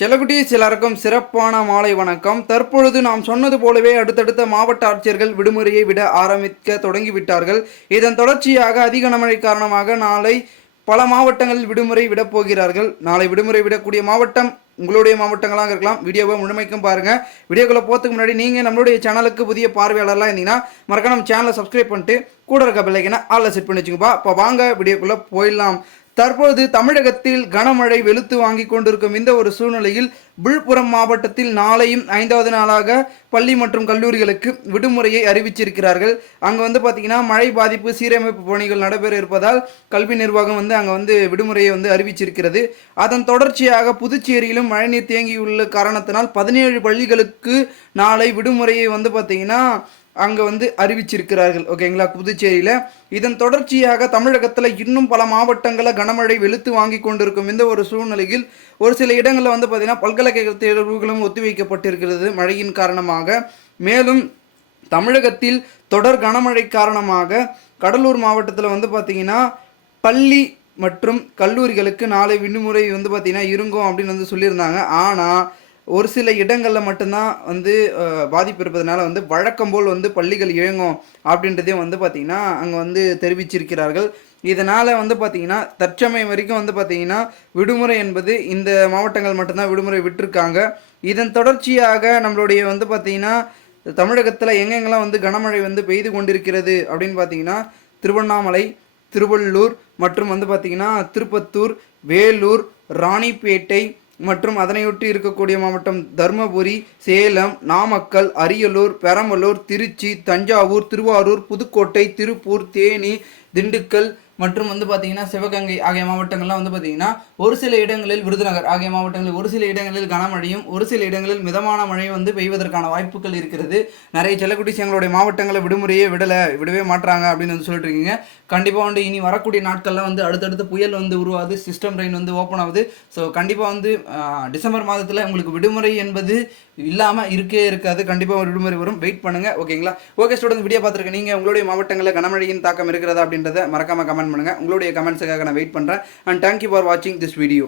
செல்லக்குட்டீஸ் எல்லாருக்கும் சிறப்பான மாலை வணக்கம். தற்பொழுது நாம் சொன்னது போலவே அடுத்தடுத்த மாவட்ட ஆட்சியர்கள் விடுமுறையை விட ஆரம்பிக்க தொடங்கிவிட்டார்கள். இதன் தொடர்ச்சியாக அதிக கனமழை காரணமாக நாளை பல மாவட்டங்களில் விடுமுறை விடப் போகிறார்கள். நாளை விடுமுறை விடக்கூடிய மாவட்டம் உங்களுடைய மாவட்டங்களாக இருக்கலாம். வீடியோவை முழுமைக்கும் பாருங்க. வீடியோக்குள்ள போகிறதுக்கு முன்னாடி நீங்கள் நம்மளுடைய சேனலுக்கு புதிய பார்வையாளர்லாம் இருந்தீங்கன்னா மறக்க நம்ம சேனலை சப்ஸ்கிரைப் பண்ணிட்டு கூட இருக்க பிள்ளைங்கன்னா ஆளில் செட் பண்ணி வச்சுங்கப்பா இப்போ வாங்க வீடியோக்குள்ளே போயிடலாம். தற்போது தமிழகத்தில் கனமழை வெளுத்து வாங்கி கொண்டிருக்கும் இந்த ஒரு சூழ்நிலையில் விழுப்புரம் மாவட்டத்தில் நாளையும் ஐந்தாவது நாளாக பள்ளி மற்றும் கல்லூரிகளுக்கு விடுமுறையை அறிவிச்சிருக்கிறார்கள். அங்கே வந்து பார்த்திங்கன்னா மழை பாதிப்பு சீரமைப்பு பணிகள் நடைபெற இருப்பதால் கல்வி நிர்வாகம் வந்து அங்கே வந்து விடுமுறையை வந்து அறிவிச்சிருக்கிறது. அதன் தொடர்ச்சியாக புதுச்சேரியிலும் மழைநீர் தேங்கியுள்ள காரணத்தினால் பதினேழு பள்ளிகளுக்கு நாளை விடுமுறையை வந்து பார்த்திங்கன்னா அங்கே வந்து அறிவிச்சிருக்கிறார்கள் ஓகேங்களா? புதுச்சேரியில். இதன் தொடர்ச்சியாக தமிழகத்தில் இன்னும் பல மாவட்டங்களில் கனமழை வெளுத்து வாங்கி கொண்டிருக்கும் இந்த ஒரு சூழ்நிலையில் ஒரு சில இடங்களில் வந்து பார்த்திங்கன்னா பல்கலைக்கழக தேர்வுகளும் ஒத்திவைக்கப்பட்டிருக்கிறது மழையின் காரணமாக. மேலும் தமிழகத்தில் தொடர் கனமழை காரணமாக கடலூர் மாவட்டத்தில் வந்து பார்த்திங்கன்னா பள்ளி மற்றும் கல்லூரிகளுக்கு நாளை விடுமுறை வந்து பார்த்திங்கன்னா இருங்கும் அப்படின்னு வந்து சொல்லியிருந்தாங்க. ஆனால் ஒரு சில இடங்களில் மட்டும்தான் வந்து பாதிப்பு இருப்பதனால வந்து வழக்கம் போல் வந்து பள்ளிகள் இயங்கும் அப்படின்றதே வந்து பார்த்திங்கன்னா அங்கே வந்து தெரிவிச்சிருக்கிறார்கள். இதனால் வந்து பார்த்திங்கன்னா தற்சமயம் வரைக்கும் வந்து பார்த்திங்கன்னா விடுமுறை என்பது இந்த மாவட்டங்கள் மட்டும்தான் விடுமுறை விட்டுருக்காங்க. இதன் தொடர்ச்சியாக நம்மளுடைய வந்து பார்த்திங்கன்னா தமிழகத்தில் எங்கெங்கெல்லாம் வந்து கனமழை வந்து பெய்து கொண்டிருக்கிறது அப்படின்னு பார்த்தீங்கன்னா திருவண்ணாமலை திருவள்ளூர் மற்றும் வந்து பார்த்திங்கன்னா திருப்பத்தூர் வேலூர் ராணிப்பேட்டை மற்றும் அதனையொட்டி இருக்கக்கூடிய மாவட்டம் தருமபுரி சேலம் நாமக்கல் அரியலூர் பெரம்பலூர் திருச்சி தஞ்சாவூர் திருவாரூர் புதுக்கோட்டை திருப்பூர் தேனி திண்டுக்கல் மற்றும் வந்து பார்த்தீங்கன்னா சிவகங்கை ஆகிய மாவட்டங்கள்லாம் வந்து பார்த்தீங்கன்னா ஒரு சில இடங்களில் விருதுநகர் ஆகிய மாவட்டங்களில் ஒரு சில இடங்களில் கனமழையும் ஒரு சில இடங்களில் மிதமான மழையும் வந்து பெய்வதற்கான வாய்ப்புகள் இருக்கிறது. நிறைய செல்லக்குட்டிஸ் எங்களுடைய மாவட்டங்களை விடுமுறையே விடலை விடவே மாட்டாங்க அப்படின்னு வந்து சொல்லிட்டு இருக்கீங்க. கண்டிப்பாக வந்து இனி வரக்கூடிய நாட்களில் வந்து அடுத்தடுத்து புயல் வந்து உருவாது சிஸ்டம் ரெயின் வந்து ஓப்பன் ஆகுது. ஸோ கண்டிப்பாக வந்து டிசம்பர் மாதத்தில் உங்களுக்கு விடுமுறை என்பது இல்லாமல் இருக்கே இருக்காது. கண்டிப்பாக ஒரு விடுமுறை வரும். வெயிட் பண்ணுங்கள் ஓகேங்களா ஓகே ஸ்டூடெண்ட் வீடியோ பார்த்துருக்கேன் நீங்கள் உங்களுடைய மாவட்டங்களில் கனமழையின் தாக்கம் இருக்கிறதா அப்படின்றத மறக்காமல் கமெண்ட் பண்ணுங்கள் உங்களுடைய கமெண்ட்ஸுக்காக நான் வெயிட் பண்ணுறேன் அண்ட் தேங்க்யூ ஃபார் வாட்சிங் திஸ் வீடியோ